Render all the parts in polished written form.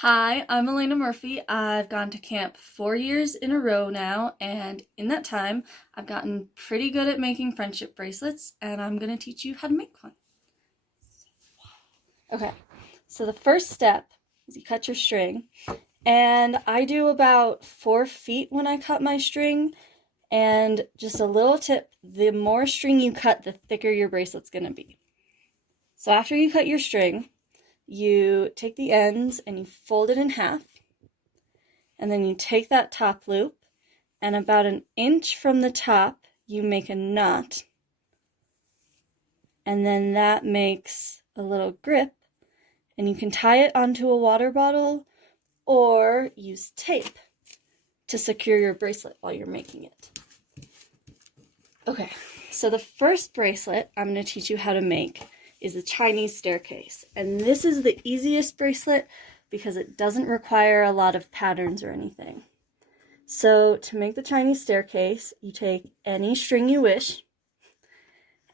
Hi, I'm Alayna Murphy. I've gone to camp 4 years in a row now, and in that time, I've gotten pretty good at making friendship bracelets, and I'm going to teach you how to make one. Okay, so the first step is you cut your string, and I do about 4 feet when I cut my string, and just a little tip, the more string you cut, the thicker your bracelet's going to be. So after you cut your string, you take the ends and you fold it in half, and then you take that top loop, and about an inch from the top you make a knot, and then that makes a little grip, and you can tie it onto a water bottle or use tape to secure your bracelet while you're making it. Okay, so the first bracelet I'm going to teach you how to make is the Chinese staircase, and this is the easiest bracelet because it doesn't require a lot of patterns or anything. So to make the Chinese staircase, you take any string you wish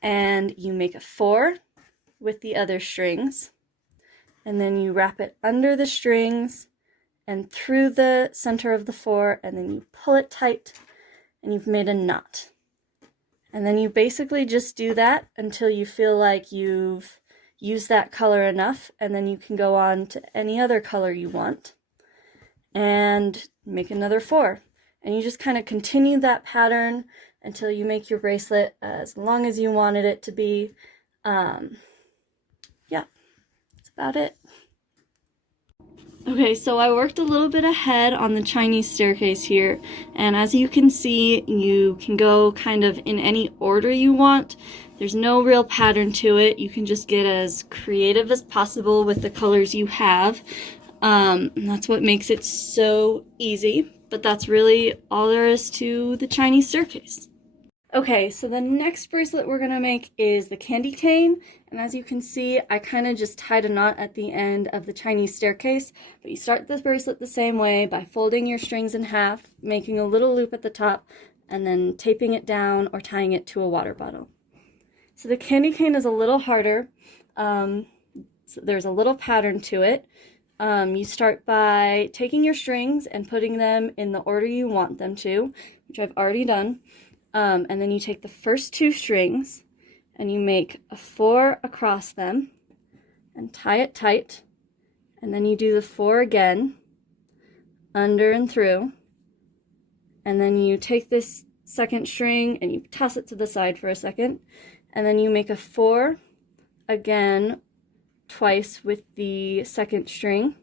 and you make a 4 with the other strings, and then you wrap it under the strings and through the center of the 4, and then you pull it tight and you've made a knot. And then you basically just do that until you feel like you've used that color enough, and then you can go on to any other color you want and make another 4. And you just kind of continue that pattern until you make your bracelet as long as you wanted it to be. Yeah, that's about it. Okay, so I worked a little bit ahead on the Chinese staircase here, and as you can see, you can go kind of in any order you want. There's no real pattern to it. You can just get as creative as possible with the colors you have. And that's what makes it so easy, but that's really all there is to the Chinese staircase. Okay, so the next bracelet we're gonna make is the candy cane, and as you can see, I kind of just tied a knot at the end of the Chinese staircase, but you start this bracelet the same way by folding your strings in half, making a little loop at the top, and then taping it down or tying it to a water bottle. So the candy cane is a little harder. So there's a little pattern to it. You start by taking your strings and putting them in the order you want them to, which I've already done. And then you take the first 2 strings and you make a 4 across them and tie it tight, and then you do the 4 again under and through, and then you take this second string and you toss it to the side for a second, and then you make a 4 again twice with the second string,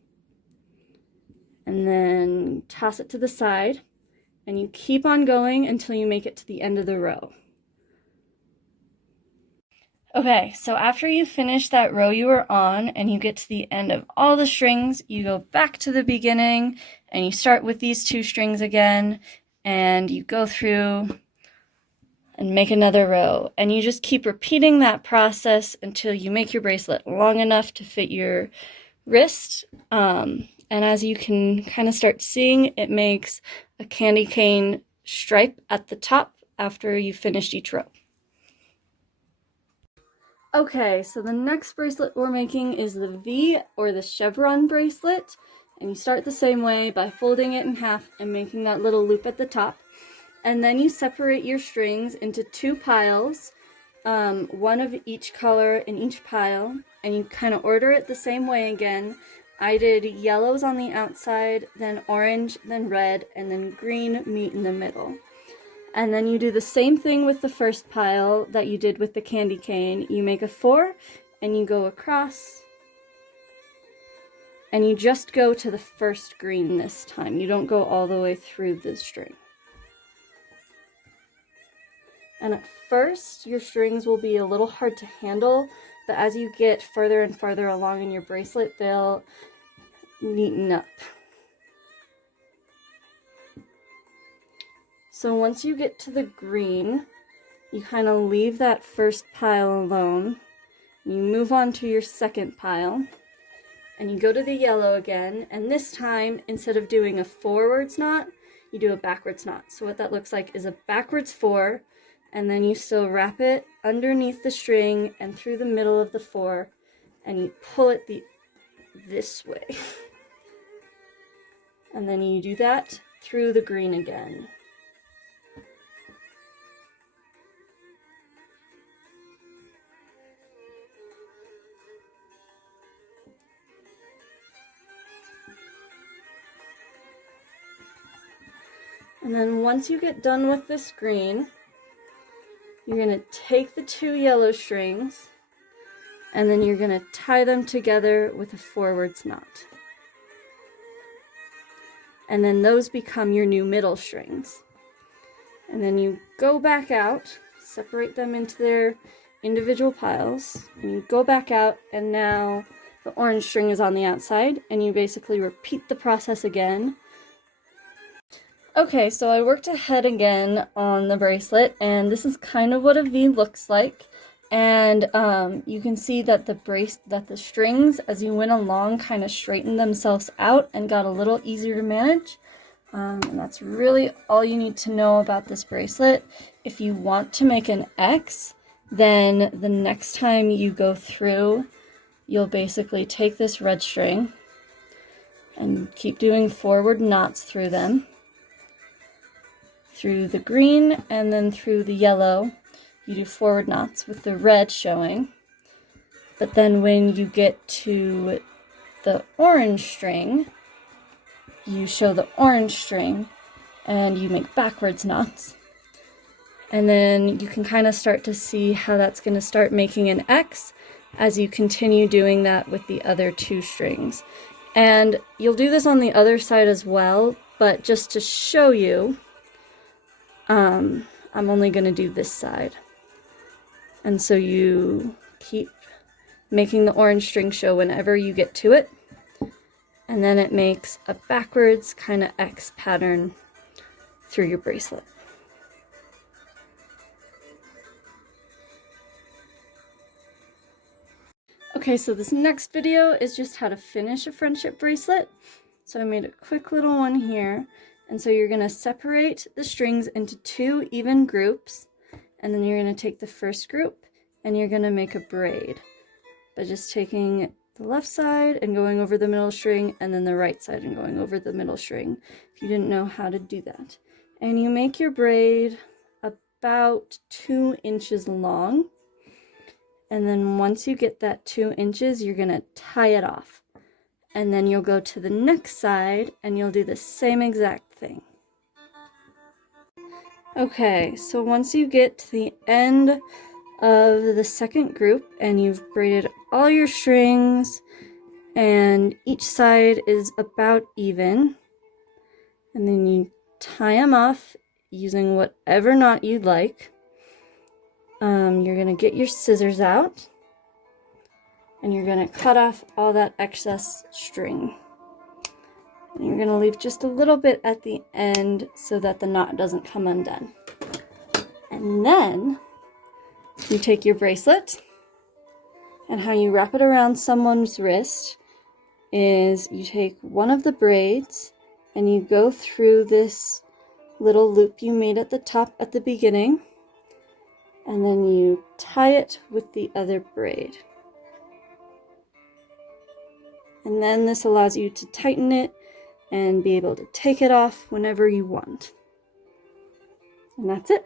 and then toss it to the side, and you keep on going until you make it to the end of the row. Okay, so after you finish that row you were on and you get to the end of all the strings, you go back to the beginning and you start with these 2 strings again, and you go through and make another row, and you just keep repeating that process until you make your bracelet long enough to fit your wrist. And as you can kind of start seeing, it makes a candy cane stripe at the top after you've finished each row. Okay, so the next bracelet we're making is the V, or the Chevron bracelet, and you start the same way by folding it in half and making that little loop at the top, and then you separate your strings into 2 piles, one of each color in each pile, and you kind of order it the same way again. I did yellows on the outside, then orange, then red, and then green meet in the middle. And then you do the same thing with the first pile that you did with the candy cane. You make a 4 and you go across, and you just go to the first green this time. You don't go all the way through the string. And at first, your strings will be a little hard to handle, but as you get further and farther along in your bracelet, they'll neaten up. So once you get to the green, you kind of leave that first pile alone. You move on to your second pile, and you go to the yellow again, and this time, instead of doing a forwards knot, you do a backwards knot. So what that looks like is a backwards 4, and then you still wrap it underneath the string and through the middle of the 4, and you pull it this way. And then you do that through the green again. And then once you get done with this green, you're going to take the 2 yellow strings and then you're going to tie them together with a forwards knot. And then those become your new middle strings. And then you go back out, separate them into their individual piles, and you go back out, and now the orange string is on the outside, and you basically repeat the process again. Okay, so I worked ahead again on the bracelet, and this is kind of what a V looks like. And you can see that the strings, as you went along, kind of straightened themselves out and got a little easier to manage. And that's really all you need to know about this bracelet. If you want to make an X, then the next time you go through, you'll basically take this red string and keep doing forward knots through them, through the green, and then through the yellow. You do forward knots with the red showing. But then when you get to the orange string, you show the orange string and you make backwards knots. And then you can kind of start to see how that's going to start making an X as you continue doing that with the other 2 strings. And you'll do this on the other side as well, but just to show you, I'm only going to do this side. And so you keep making the orange string show whenever you get to it. And then it makes a backwards kind of X pattern through your bracelet. Okay, so this next video is just how to finish a friendship bracelet. So I made a quick little one here. And so you're going to separate the strings into 2 even groups. And then you're going to take the first group and you're going to make a braid by just taking the left side and going over the middle string, and then the right side and going over the middle string, if you didn't know how to do that. And you make your braid about 2 inches long. And then once you get that 2 inches, you're going to tie it off. And then you'll go to the next side and you'll do the same exact thing. Okay, so once you get to the end of the second group and you've braided all your strings and each side is about even, and then you tie them off using whatever knot you'd like. You're going to get your scissors out and you're going to cut off all that excess string. And you're going to leave just a little bit at the end so that the knot doesn't come undone. And then you take your bracelet, and how you wrap it around someone's wrist is you take one of the braids and you go through this little loop you made at the top at the beginning, and then you tie it with the other braid. And then this allows you to tighten it and be able to take it off whenever you want. And that's it.